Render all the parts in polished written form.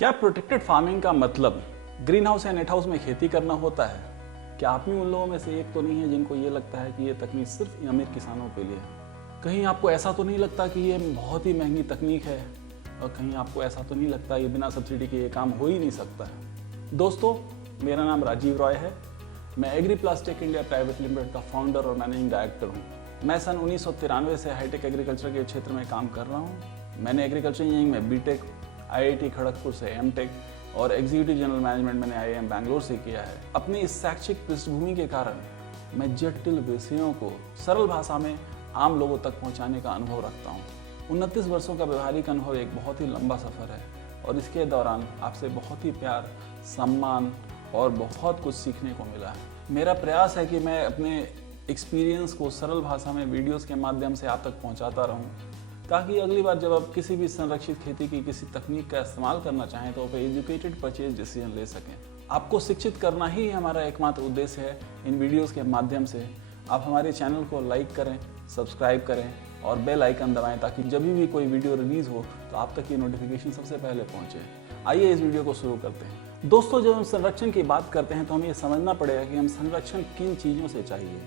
क्या protected farming का मतलब ग्रीन हाउस या नेट हाउस में खेती करना होता है? क्या आप भी उन लोगों में से एक तो नहीं है जिनको ये लगता है कि ये तकनीक सिर्फ अमीर किसानों के लिए है? कहीं आपको ऐसा तो नहीं लगता कि ये बहुत ही महंगी तकनीक है, और कहीं आपको ऐसा तो नहीं लगता ये बिना सब्सिडी के ये काम हो ही नहीं सकता है? दोस्तों, मेरा नाम राजीव रॉय है। मैं Agri Plastic India private limited का फाउंडर और मैनेजिंग डायरेक्टर हूँ। मैं सन 1993 से हाईटेक एग्रीकल्चर के क्षेत्र में काम कर रहा हूँ। मैंने एग्रीकल्चर इंजीनियरिंग में बीटेक, IIT खड़गपुर से एमटेक और एग्जीक्यूटिव जनरल मैनेजमेंट मैंने IIM बैंगलोर से किया है। अपनी इस शैक्षिक पृष्ठभूमि के कारण मैं जटिल विषयों को सरल भाषा में आम लोगों तक पहुंचाने का अनुभव रखता हूं। 29 वर्षों का व्यवहारिक अनुभव एक बहुत ही लंबा सफ़र है और इसके दौरान आपसे बहुत ही प्यार, सम्मान और बहुत कुछ सीखने को मिला है। मेरा प्रयास है कि मैं अपने एक्सपीरियंस को सरल भाषा में वीडियोस के माध्यम से आप तक पहुंचाता रहूं, ताकि अगली बार जब आप किसी भी संरक्षित खेती की किसी तकनीक का इस्तेमाल करना चाहें तो आप एजुकेटेड परचेज डिसीजन ले सकें। आपको शिक्षित करना ही हमारा एकमात्र उद्देश्य है। इन वीडियोस के माध्यम से आप हमारे चैनल को लाइक करें, सब्सक्राइब करें और बेल आइकन दबाएं, ताकि जब भी कोई वीडियो रिलीज हो तो आप तक ये नोटिफिकेशन सबसे पहले पहुंचे। आइए इस वीडियो को शुरू करते हैं। दोस्तों, जब हम संरक्षण की बात करते हैं तो हमें ये समझना पड़ेगा कि हम संरक्षण किन चीज़ों से चाहिए,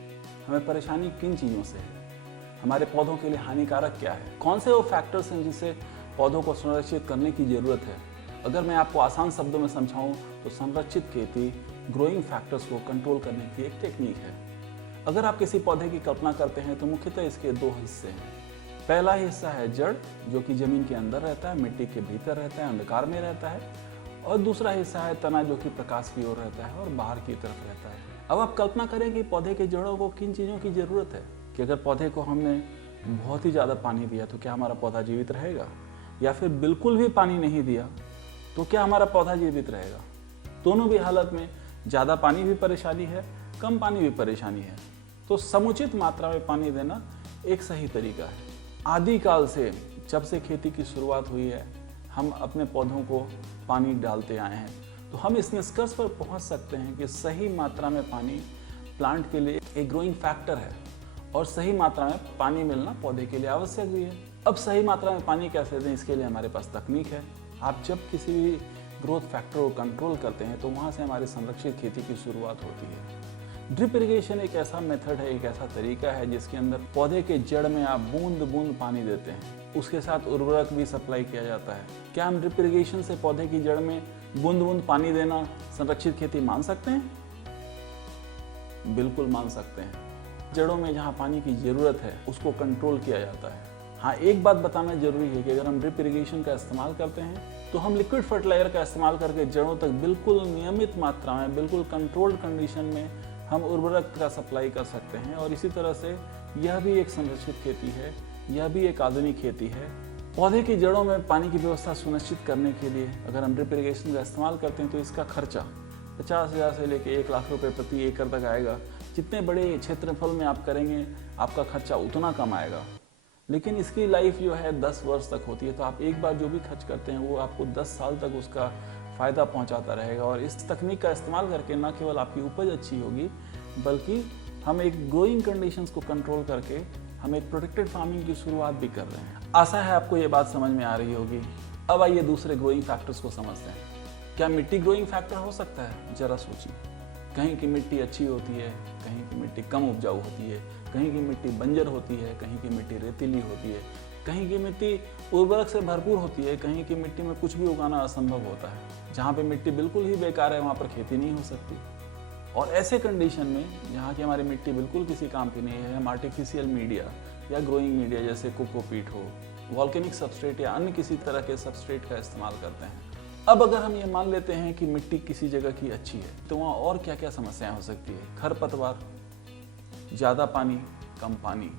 हमें परेशानी किन चीज़ों से है, हमारे पौधों के लिए हानिकारक क्या है, कौन से वो फैक्टर्स हैं जिससे पौधों को संरक्षित करने की ज़रूरत है। अगर मैं आपको आसान शब्दों में समझाऊं तो संरक्षित खेती ग्रोइंग फैक्टर्स को कंट्रोल करने की एक टेक्निक है। अगर आप किसी पौधे की कल्पना करते हैं तो मुख्यतः इसके दो हिस्से हैं। पहला हिस्सा है जड़, जो कि ज़मीन के अंदर रहता है, मिट्टी के भीतर रहता है, अंधकार में रहता है, और दूसरा हिस्सा है तना, जो कि प्रकाश की ओर रहता है और बाहर की तरफ रहता है। अब आप कल्पना करें कि पौधे के जड़ों को किन चीज़ों की ज़रूरत है, कि अगर पौधे को हमने बहुत ही ज़्यादा पानी दिया तो क्या हमारा पौधा जीवित रहेगा, या फिर बिल्कुल भी पानी नहीं दिया तो क्या हमारा पौधा जीवित रहेगा। दोनों भी हालत में ज़्यादा पानी भी परेशानी है, कम पानी भी परेशानी है। तो समुचित मात्रा में पानी देना एक सही तरीका है। आदिकाल से, जब से खेती की शुरुआत हुई है, हम अपने पौधों को पानी डालते आए हैं। तो हम इस निष्कर्ष पर पहुंच सकते हैं कि सही मात्रा में पानी प्लांट के लिए एक ग्रोइंग फैक्टर है और सही मात्रा में पानी मिलना पौधे के लिए आवश्यक भी है। अब सही मात्रा में पानी कैसे दें, इसके लिए हमारे पास तकनीक है। आप जब किसी भी ग्रोथ फैक्टर को कंट्रोल करते हैं तो वहाँ से हमारी संरक्षित खेती की शुरुआत होती है। ड्रिप इरिगेशन एक ऐसा मेथड है, एक ऐसा तरीका है जिसके अंदर पौधे के जड़ में आप बूंद बूंद पानी देते हैं, उसके साथ उर्वरक भी सप्लाई किया जाता है। क्या हम ड्रिप इरिगेशन से पौधे की जड़ में बूंद बूंद पानी देना संरक्षित खेती मान सकते हैं? बिल्कुल मान सकते हैं। जड़ों में जहाँ पानी की ज़रूरत है उसको कंट्रोल किया जाता है। हाँ, एक बात बताना जरूरी है कि अगर हम ड्रिप इरिगेशन का इस्तेमाल करते हैं तो हम लिक्विड फर्टिलाइजर का इस्तेमाल करके जड़ों तक बिल्कुल नियमित मात्रा में, बिल्कुल कंट्रोल्ड कंडीशन में हम उर्वरक का सप्लाई कर सकते हैं। और इसी तरह से यह भी एक संरक्षित खेती है, यह भी एक आधुनिक खेती है। पौधे की जड़ों में पानी की व्यवस्था सुनिश्चित करने के लिए अगर हम ड्रिप इरिगेशन का इस्तेमाल करते हैं तो इसका खर्चा 50,000 से लेकर 1 लाख रुपए प्रति एकड़ तक आएगा। जितने बड़े क्षेत्रफल में आप करेंगे आपका खर्चा उतना कम आएगा, लेकिन इसकी लाइफ जो है 10 वर्ष तक होती है। तो आप एक बार जो भी खर्च करते हैं वो आपको 10 साल तक उसका फ़ायदा पहुंचाता रहेगा। और इस तकनीक का इस्तेमाल करके न केवल आपकी उपज अच्छी होगी, बल्कि हम एक ग्रोइंग कंडीशंस को कंट्रोल करके हम एक प्रोटेक्टेड फार्मिंग की शुरुआत भी कर रहे हैं। आशा है आपको ये बात समझ में आ रही होगी। अब आइए दूसरे ग्रोइंग फैक्टर्स को समझते हैं। क्या मिट्टी ग्रोइंग फैक्टर हो सकता है? जरा सोचिए। कहीं की मिट्टी अच्छी होती है, कहीं की मिट्टी कम उपजाऊ होती है, कहीं की मिट्टी बंजर होती है, कहीं की मिट्टी रेतीली होती है, कहीं की मिट्टी उर्वरक से भरपूर होती है, कहीं की मिट्टी में कुछ भी उगाना असंभव होता है। जहाँ पे मिट्टी बिल्कुल ही बेकार है वहाँ पर खेती नहीं हो सकती। और ऐसे कंडीशन में जहाँ की हमारी मिट्टी बिल्कुल किसी काम की नहीं है, हम आर्टिफिशियल मीडिया या ग्रोइंग मीडिया जैसे कोकोपीट हो, वॉल्केनिक सबस्ट्रेट या अन्य किसी तरह के सबस्ट्रेट का इस्तेमाल करते हैं। अब अगर हम ये मान लेते हैं कि मिट्टी किसी जगह की अच्छी है तो वहाँ और क्या क्या समस्याएं हो सकती है? खरपतवार, ज़्यादा पानी, कम पानी,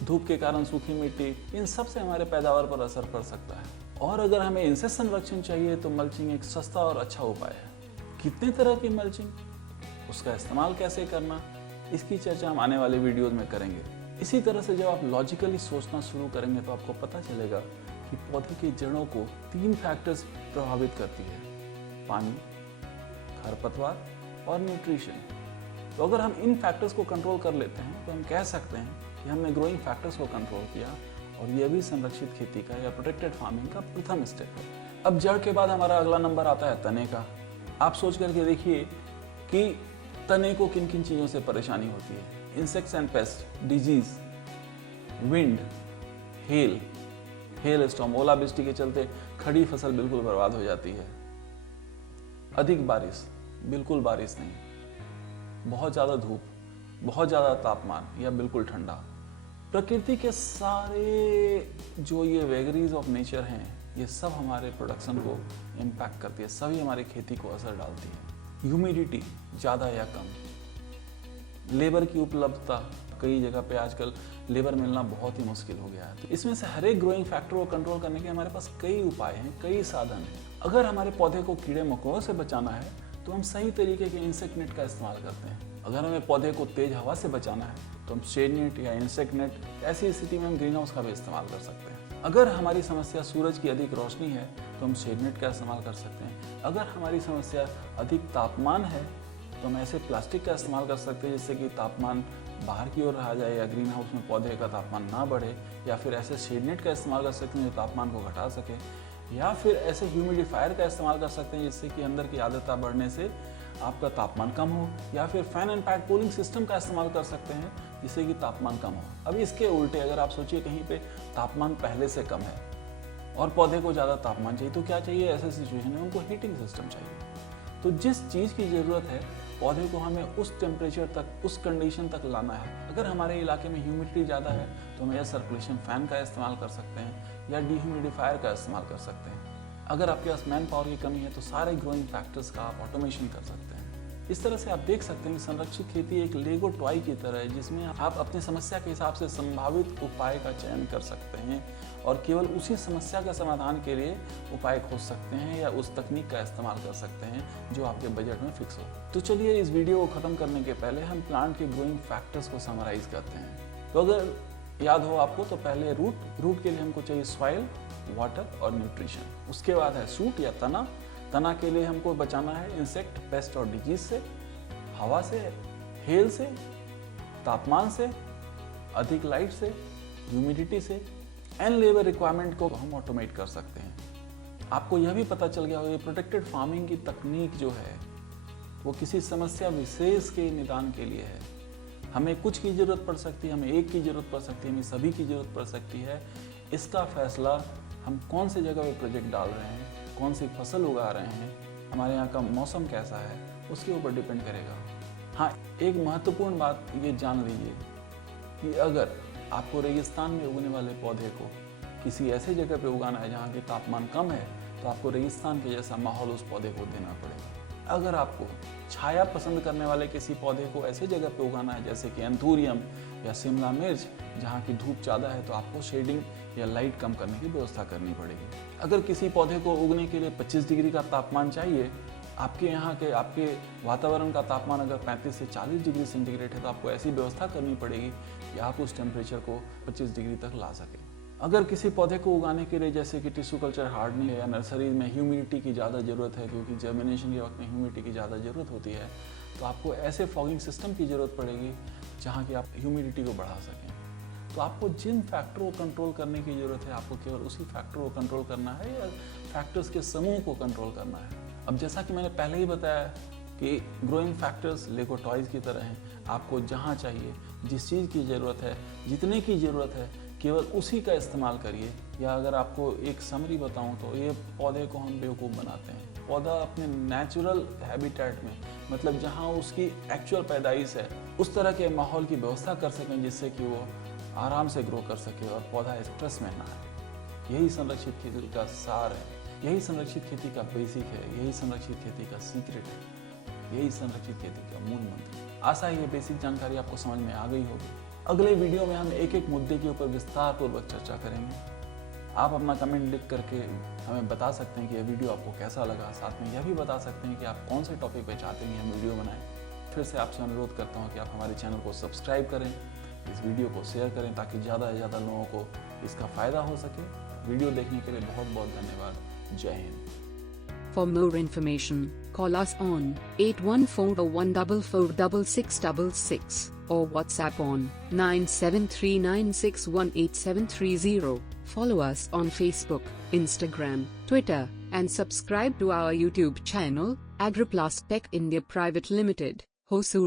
धूप के कारण सूखी मिट्टी, इन सब से हमारे पैदावार पर असर पड़ सकता है। और अगर हमें इनसे संरक्षण चाहिए तो मल्चिंग एक सस्ता और अच्छा उपाय है। कितने तरह की मल्चिंग, उसका इस्तेमाल कैसे करना, इसकी चर्चा हम आने वाले वीडियोज में करेंगे। इसी तरह से जब आप लॉजिकली सोचना शुरू करेंगे तो आपको पता चलेगा कि पौधे की जड़ों को 3 फैक्टर्स प्रभावित करती है: पानी, खरपतवार और न्यूट्रिशन। तो अगर हम इन फैक्टर्स को कंट्रोल कर लेते हैं तो हम कह सकते हैं कि हमने ग्रोइंग फैक्टर्स को कंट्रोल किया, और यह भी संरक्षित खेती का या प्रोटेक्टेड फार्मिंग का प्रथम स्टेप है। अब जड़ के बाद हमारा अगला नंबर आता है तने का। आप सोच करके देखिए कि तने को किन किन चीज़ों से परेशानी होती है। Insects and paste, disease, wind, hello storm, ओलावृष्टि के चलते खड़ी फसल बिल्कुल बर्बाद हो जाती है। अधिक बारिश, बिल्कुल बारिश नहीं, बहुत ज़्यादा धूप, बहुत ज़्यादा तापमान या बिल्कुल ठंडा। प्रकृति के सारे जो ये वेगरीज ऑफ नेचर हैं, ये सब हमारे प्रोडक्शन को इम्पैक्ट करती है, सभी हमारी खेती को असर डालती है। ह्यूमिडिटी ज़्यादा या कम, लेबर की उपलब्धता, कई जगह पे आजकल लेबर मिलना बहुत ही मुश्किल हो गया है। तो इसमें से हर एक ग्रोइंग फैक्टर को कंट्रोल करने के हमारे पास कई उपाय हैं, कई साधन हैं। अगर हमारे पौधे को कीड़े मकोड़ों से बचाना है तो हम सही तरीके के इंसेक्ट नेट का इस्तेमाल करते हैं। अगर हमें पौधे को तेज हवा से बचाना है तो हम शेड नेट या इंसेक्ट नेट, ऐसी स्थिति में हम ग्रीन हाउस का भी इस्तेमाल कर सकते हैं। अगर हमारी समस्या सूरज की अधिक रोशनी है तो हम शेड नेट का इस्तेमाल कर सकते हैं। अगर हमारी समस्या अधिक तापमान है तो हम ऐसे प्लास्टिक का इस्तेमाल कर सकते हैं जिससे कि तापमान बाहर की ओर रहा जाए या ग्रीन हाउस में पौधे का तापमान ना बढ़े, या फिर ऐसे शेड नेट का इस्तेमाल कर सकते हैं जो तापमान को घटा सके, या फिर ऐसे ह्यूमिडिफायर का इस्तेमाल कर सकते हैं जिससे कि अंदर की आर्द्रता बढ़ने से आपका तापमान कम हो, या फिर fan and pad cooling system का इस्तेमाल कर सकते हैं जिससे कि तापमान कम हो। अब इसके उल्टे अगर आप सोचिए कहीं पे तापमान पहले से कम है और पौधे को ज़्यादा तापमान चाहिए तो क्या चाहिए? ऐसे सिचुएशन में उनको हीटिंग सिस्टम चाहिए। तो जिस चीज़ की ज़रूरत है पौधे को हमें उस टेम्परेचर तक, उस कंडीशन तक लाना है। अगर हमारे इलाके में ह्यूमिडिटी ज़्यादा है तो हम एयर सर्कुलेशन फ़ैन का इस्तेमाल कर सकते हैं या डिह्यूमिडिफायर का इस्तेमाल कर सकते हैं। अगर आपके पास मैन पावर की कमी है तो सारे ग्रोइंग फैक्टर्स का आप ऑटोमेशन कर सकते हैं। इस तरह से आप देख सकते हैं कि संरक्षित खेती एक लेगो टॉय की तरह है जिसमें आप अपनी समस्या के हिसाब से संभावित उपाय का चयन कर सकते हैं और केवल उसी समस्या के समाधान के लिए उपाय खोज सकते हैं या उस तकनीक का इस्तेमाल कर सकते हैं जो आपके बजट में फिक्स हो। तो चलिए इस वीडियो को ख़त्म करने के पहले हम प्लांट के ग्रोइंग फैक्टर्स को समराइज करते हैं। तो अगर याद हो आपको तो पहले रूट के लिए हमको चाहिए सॉइल, वाटर और न्यूट्रिशन। उसके बाद है शूट या तना के लिए हमको बचाना है इंसेक्ट, पेस्ट और डिजीज से, हवा से, हेल से, तापमान से, अधिक लाइट से, ह्यूमिडिटी से, एंड लेबर रिक्वायरमेंट को हम ऑटोमेट कर सकते हैं। आपको यह भी पता चल गया होगा प्रोटेक्टेड फार्मिंग की तकनीक जो है वो किसी समस्या विशेष के निदान के लिए है। हमें कुछ की ज़रूरत पड़ सकती है, हमें एक की ज़रूरत पड़ सकती है, हमें सभी की ज़रूरत पड़ सकती है। इसका फैसला हम कौन से जगह पे प्रोजेक्ट डाल रहे हैं, कौन सी फसल उगा रहे हैं, हमारे यहाँ का मौसम कैसा है, उसके ऊपर डिपेंड करेगा। हाँ, एक महत्वपूर्ण बात ये जान लीजिए कि अगर आपको रेगिस्तान में उगने वाले पौधे को किसी ऐसे जगह पे उगाना है जहाँ की तापमान कम है तो आपको रेगिस्तान के जैसा माहौल उस पौधे को देना पड़ेगा। अगर आपको छाया पसंद करने वाले किसी पौधे को ऐसे जगह पे उगाना है जैसे कि एंथूरियम या शिमला मिर्च जहाँ की धूप ज़्यादा है तो आपको शेडिंग या लाइट कम करने की व्यवस्था करनी पड़ेगी। अगर किसी पौधे को उगने के लिए 25 डिग्री का तापमान चाहिए, आपके यहाँ के आपके वातावरण का तापमान अगर 35 से 40 डिग्री सेंटीग्रेड है तो आपको ऐसी व्यवस्था करनी पड़ेगी कि आप उस टेम्परेचर को 25 डिग्री तक ला सकें। अगर किसी पौधे को उगाने के लिए जैसे कि टिश्यू कल्चर हार्डनिंग है या नर्सरी में ह्यूमिडिटी की ज़्यादा ज़रूरत है क्योंकि जर्मिनेशन के वक्त में ह्यूमिडिटी की ज़्यादा ज़रूरत होती है तो आपको ऐसे फॉगिंग सिस्टम की ज़रूरत पड़ेगी जहाँ की आप ह्यूमिडिटी को बढ़ा सकें। तो आपको जिन फैक्टर को कंट्रोल करने की ज़रूरत है आपको केवल उसी फैक्टर को कंट्रोल करना है या फैक्टर्स के समूह को कंट्रोल करना है। अब जैसा कि मैंने पहले ही बताया कि ग्रोइंग फैक्टर्स लेगो टॉयज़ की तरह हैं। आपको जहाँ चाहिए, जिस चीज़ की ज़रूरत है, जितने की ज़रूरत है केवल उसी का इस्तेमाल करिए। या अगर आपको एक समरी बताऊं तो ये पौधे को हम बेवकूफ़ बनाते हैं। पौधा अपने नेचुरल हैबिटेट में, मतलब जहाँ उसकी एक्चुअल पैदाइश है, उस तरह के माहौल की व्यवस्था कर सकें जिससे कि वो आराम से ग्रो कर सके और पौधा स्ट्रेस में ना आए। यही संरक्षित खेती का सार है, यही संरक्षित खेती का बेसिक है, यही संरक्षित खेती का सीक्रेट है, यही संरक्षित खेती का मूल मंत्र। आशा है ये बेसिक जानकारी आपको समझ में आ गई होगी। अगले वीडियो में हम एक एक मुद्दे के ऊपर विस्तार पूर्वक चर्चा करेंगे। आप अपना कमेंट लिख करके हमें बता सकते हैं कि यह वीडियो आपको कैसा लगा। साथ में यह भी बता सकते हैं कि आप कौन से टॉपिक पे चाहते हैं हम वीडियो बनाएं। फिर से आपसे अनुरोध करता हूँ कि आप हमारे चैनल को सब्सक्राइब करें, इस वीडियो को शेयर करें ताकि ज़्यादा से ज़्यादा लोगों को इसका फ़ायदा हो सके। वीडियो देखने के लिए बहुत बहुत धन्यवाद। जय Hind. For more information, call us on 8141446666 or WhatsApp on 9739618730. Follow us on Facebook, Instagram, Twitter, and subscribe to our YouTube channel, AgriPlus Tech India Private Limited, Hosur.